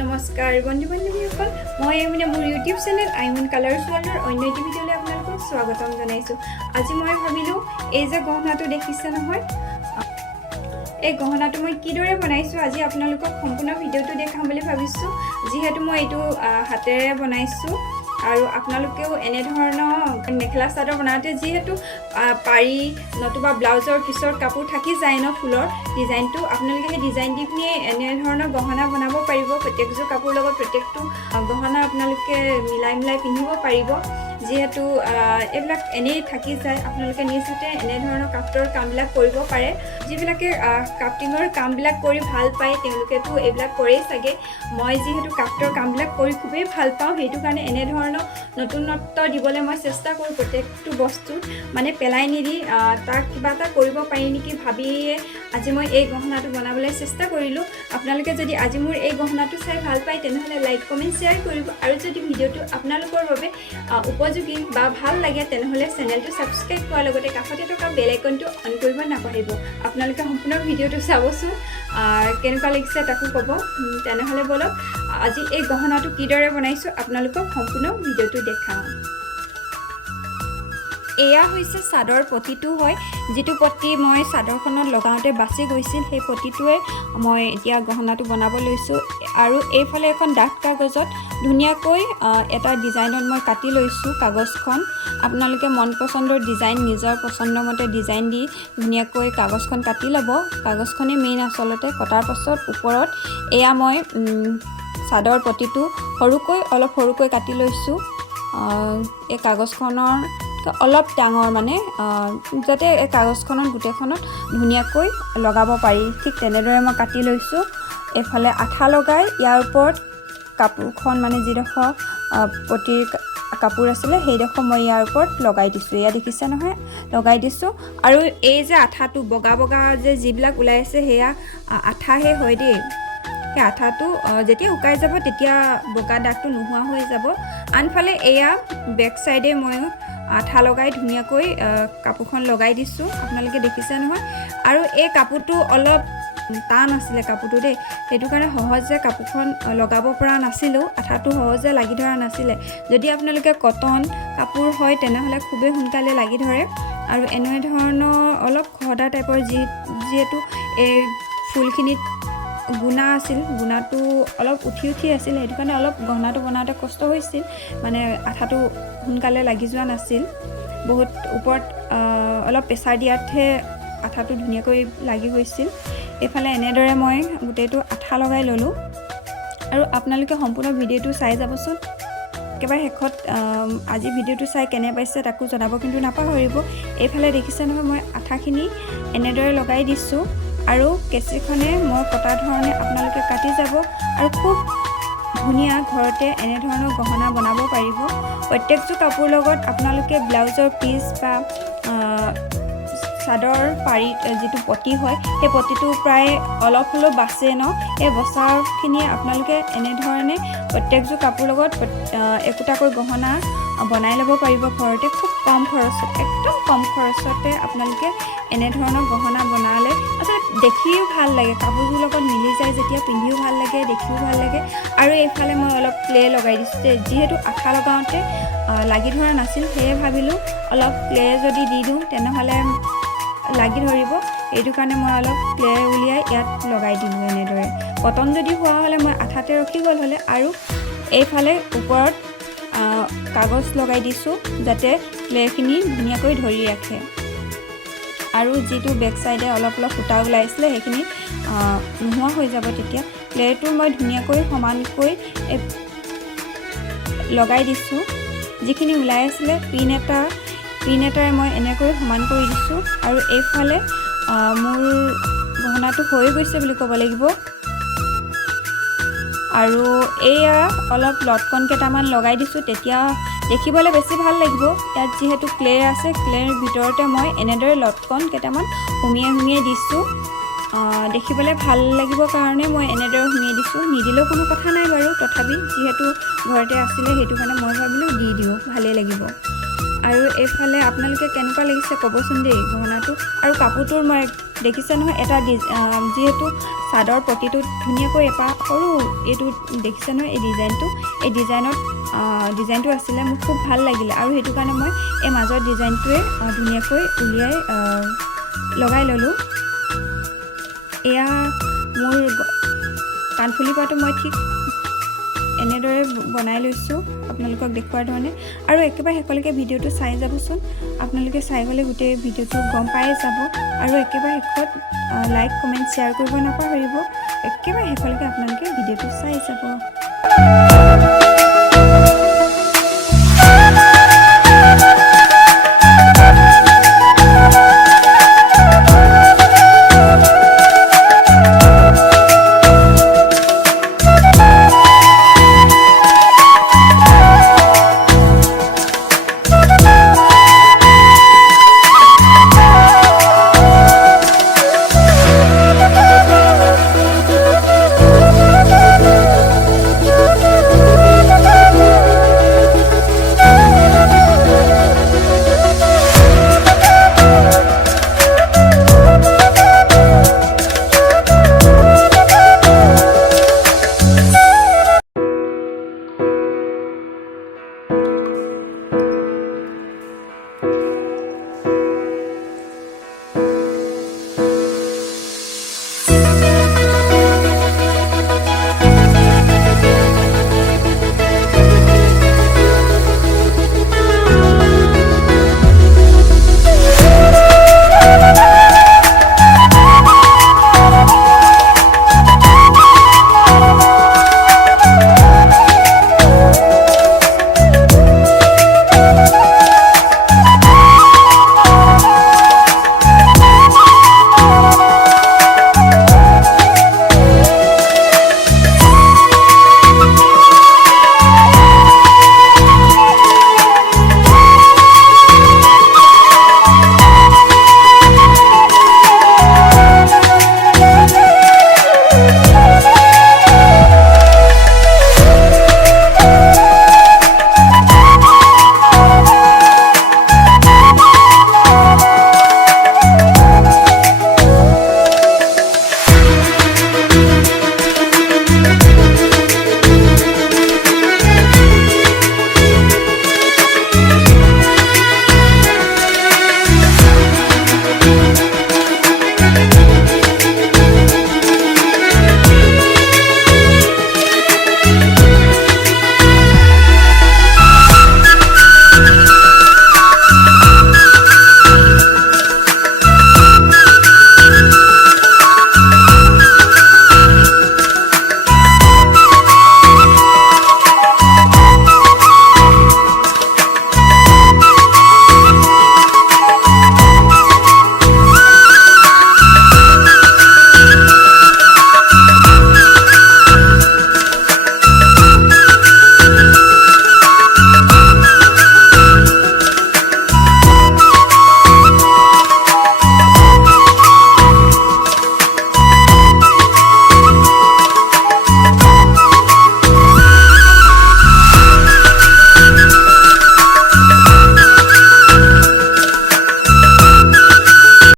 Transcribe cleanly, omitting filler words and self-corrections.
নমস্কাৰ বন্ধু-বান্ধৱীসকল মই মোৰ ইউটিউব চেনেল আইমন কালাৰ্ছ ৱৰ্ল্ডৰ অন্য এটি ভিডিঅ'লৈ আপোনালোকক স্বাগতম জনাইছোঁ। আজি মই ভাবিলোঁ এই যে গহনাটো দেখিছে নহয়, এই গহনাটো মই কিদৰে বনাইছোঁ আজি আপোনালোকক সম্পূৰ্ণ ভিডিঅ'টো দেখাম বুলি ভাবিছোঁ। যিহেতু মই এইটো হাতেৰে বনাইছোঁ আৰু আপোনালোকেও এনে ধৰণৰ মেখেলা চাদৰ বনাওঁতে যিহেতু পাৰি নতুবা ব্লাউজৰ পিছৰ কাপোৰ থাকি যায় ন ফুলৰ ডিজাইনটো, আপোনালোকে সেই ডিজাইন দি পিনি এনে ধৰণৰ গহনা বনাব পাৰিব। প্ৰত্যেকযোৰ কাপোৰ লগত প্ৰত্যেকটো গহনা আপোনালোকে মিলাই পিন্ধিব পাৰিব। যিহেতু এইবিলাক এনেই থাকি যায়, আপোনালোকে নিজ হাতে এনে ধৰণৰ ক্ৰাফ্টৰ কামবিলাক কৰিব পাৰে। যিবিলাকে ক্ৰাফ্টিঙৰ কামবিলাক কৰি ভাল পায় তেওঁলোকেতো এইবিলাক কৰেই চাগে। মই যিহেতু ক্ৰাফ্টৰ কামবিলাক কৰি খুবেই ভাল পাওঁ, সেইটো কাৰণে এনে ধৰণৰ নতুনত্ব দিবলৈ মই চেষ্টা কৰোঁ। প্ৰত্যেকটো বস্তুত মানে পেলাই নিদি তাক কিবা এটা কৰিব পাৰি নেকি ভাবিয়ে আজি মই এই গহনাটো বনাবলৈ চেষ্টা কৰিলোঁ। আপোনালোকে যদি আজি মোৰ এই গহনাটো চাই ভাল পায় তেনেহ'লে লাইক কমেণ্ট শ্বেয়াৰ কৰিব, আৰু যদি ভিডিঅ'টো আপোনালোকৰ বাবে উপযোগী বা ভাল লাগে তেনেহ'লে চেনেলটো ছাবস্ক্ৰাইব কৰাৰ লগতে কাষতে থকা বেল আইকনটো অন কৰিব নাপাহৰিব। আপোনালোকে সম্পূৰ্ণ ভিডিঅ'টো চাবচোন, কেনেকুৱা লাগিছে তাকো ক'ব। তেনেহ'লে বলক আজি এই গহনাটো কিদৰে বনাইছোঁ আপোনালোকক সম্পূৰ্ণ ভিডিঅ'টো দেখাওঁ। এয়া হৈছে চাদৰ পটিটো হয়, যিটো পটি মই চাদৰখনত লগাওঁতে বাচি গৈছিল, সেই পটিটোৱে মই এতিয়া গহনাটো বনাব লৈছোঁ। আৰু এইফালে এখন ডাঠ কাগজত ধুনীয়াকৈ এটা ডিজাইনত মই কাটি লৈছোঁ কাগজখন। আপোনালোকে মন পচন্দৰ ডিজাইন নিজৰ পচন্দমতে ডিজাইন দি ধুনীয়াকৈ কাগজখন কাটি ল'ব। কাগজখনেই মেইন আচলতে। কটাৰ পাছত ওপৰত এয়া মই চাদৰ পটিটো অলপ সৰুকৈ কাটি লৈছোঁ। এই কাগজখনৰ অলপ ডাঙৰ মানে যাতে এই কাগজখনত গোটেইখনত ধুনীয়াকৈ লগাব পাৰি, ঠিক তেনেদৰে মই কাটি লৈছোঁ। এইফালে আঠা লগাই ইয়াৰ ওপৰত কাপোৰখন মানে যিডোখৰ পটিৰ কাপোৰ আছিলে সেইডোখৰ মই ইয়াৰ ওপৰত লগাই দিছোঁ। এয়া দেখিছে নহয়, লগাই দিছোঁ। আৰু এই যে আঠাটো বগা যে যিবিলাক ওলাই আছে সেয়া আঠাহে হয় দেই। সেই আঠাটো যেতিয়া শুকাই যাব তেতিয়া বগা দাগটো নোহোৱা হৈ যাব। আনফালে এয়া বেক চাইডে মই আঠা লগাই ধুনীয়াকৈ কাপোৰখন লগাই দিছোঁ, আপোনালোকে দেখিছে নহয়। আৰু এই কাপোৰটো অলপ টান আছিলে কাপোৰটো দেই, সেইটো কাৰণে সহজে কাপোৰখন লগাব পৰা নাছিলোঁ, আঠাটো সহজে লাগি ধৰা নাছিলে। যদি আপোনালোকে কটন কাপোৰ হয় তেনেহ'লে খুবেই সোনকালে লাগি ধৰে। আৰু এনে ধৰণৰ অলপ খহদা টাইপৰ যিহেতু এই ফুলখিনিত গুণা আছিল, গুণাটো অলপ উঠি আছিল, সেইটো কাৰণে অলপ গহনাটো বনাওঁতে কষ্ট হৈছিল, মানে আঠাটো সোনকালে লাগি যোৱা নাছিল। বহুত ওপৰত অলপ প্ৰেছাৰ দিয়াতহে আঠাটো ধুনীয়াকৈ লাগি গৈছিল। এইফালে এনেদৰে মই গোটেইটো আঠা লগাই ল'লোঁ। আৰু আপোনালোকে সম্পূৰ্ণ ভিডিঅ'টো চাই যাবচোন। একেবাৰে শেষত আজি ভিডিঅ'টো চাই কেনে পাইছে তাকো জনাব কিন্তু নাপাহৰিব। এইফালে দেখিছে নহয় মই আঠাখিনি এনেদৰে লগাই দিছোঁ, আৰু কেঁচিখনে মই কটা ধৰণে আপোনালোকে কাটি যাব। আৰু খুব ধুনীয়া ঘৰতে এনেধৰণৰ গহনা বনাব পাৰিব। প্ৰত্যেকযোৰ কাপোৰ লগত আপোনালোকে ব্লাউজৰ পিচ বা চাদৰ পাৰিত যিটো পটি হয় সেই পটিটো প্ৰায় অলপ হ'লেও বাচে ন, এই বচাখিনিয়ে আপোনালোকে এনেধৰণে প্ৰত্যেকযোৰ কাপোৰ লগত একোটাকৈ গহনা বনাই ল'ব পাৰিব ঘৰতে। খুব কম খৰচত, একদম কম খৰচতে আপোনালোকে এনেধৰণৰ গহনা বনালে আচলতে দেখিও ভাল লাগে, কাপোৰযোৰ লগত মিলি যায় যেতিয়া, পিন্ধিও ভাল লাগে, দেখিও ভাল লাগে। আৰু এইফালে মই অলপ ক্লে লগাই দিছোঁ, যিহেতু আঠা লগাওঁতে লাগি ধৰা নাছিল, সেয়ে ভাবিলোঁ অলপ ক্লে যদি দি দিওঁ তেনেহ'লে লাগি ধৰিব। এইটো কাৰণে মই অলপ ক্লে উলিয়াই ইয়াত লগাই দিলোঁ এনেদৰে। কটন যদি হোৱা হ'লে মই আঠাতে ৰখি গ'ল হ'লে। আৰু এইফালে ওপৰত কাগজ লগাই দিছোঁ যাতে ক্লেখিনি ধুনীয়াকৈ ধৰি ৰাখে। আৰু যিটো বেক চাইডে অলপ সূতা ওলাইছিলে সেইখিনি নোহোৱা হৈ যাব তেতিয়া। ক্লেটো মই ধুনীয়াকৈ সমানকৈ লগাই দিছোঁ। যিখিনি ওলাই আছিলে পিন এটাৰে মই এনেকৈ সমান কৰি দিছোঁ। আৰু এইফালে মোৰ গহনাটো হৈ গৈছে বুলি ক'ব লাগিব। আৰু এয়া অলপ লটকন কেইটামান লগাই দিছোঁ, তেতিয়া দেখিবলৈ বেছি ভাল লাগিব। ইয়াত যিহেতু ক্লে আছে, ক্লেৰ ভিতৰতে মই এনেদৰে লটকন কেইটামান সুমিয়াই দিছোঁ। দেখিবলৈ ভাল লাগিবৰ কাৰণে মই এনেদৰে সুমিয়াই দিছোঁ। নিদিলেও কোনো কথা নাই বাৰু, তথাপি যিহেতু ঘৰতে আছিলে সেইটো কাৰণে মই ভাবিলোঁ দি দিওঁ, ভালেই লাগিব। আৰু এইফালে আপোনালোকে কেনেকুৱা লাগিছে ক'বচোন দেই গহনাটো আৰু কাপোৰটোৰ মই দেখিছে নহয় এটা যিহেতু চাদৰ পটিটো ধুনীয়াকৈ এপাহ সৰু এইটো দেখিছে নহয় এই ডিজাইনটো আছিলে মোক খুব ভাল লাগিলে আৰু সেইটো কাৰণে মই এই মাজৰ ডিজাইনটোৱে ধুনীয়াকৈ উলিয়াই লগাই ল'লোঁ এয়া মোৰ কাণফুলি পাটো মই ঠিক এনেদৰে বনাই লৈছোঁ আপোনালোকক দেখুৱাৰ ধৰণে আৰু একেবাৰে শেষলৈকে ভিডিঅ'টো চাই যাবচোন আপোনালোকে চাই গ'লে গোটেই ভিডিঅ'টো গম পাই যাব আৰু একেবাৰে শেষত লাইক কমেণ্ট শ্বেয়াৰ কৰিব নাপাহৰিব একেবাৰে শেষলৈকে আপোনালোকে ভিডিঅ'টো চাই যাব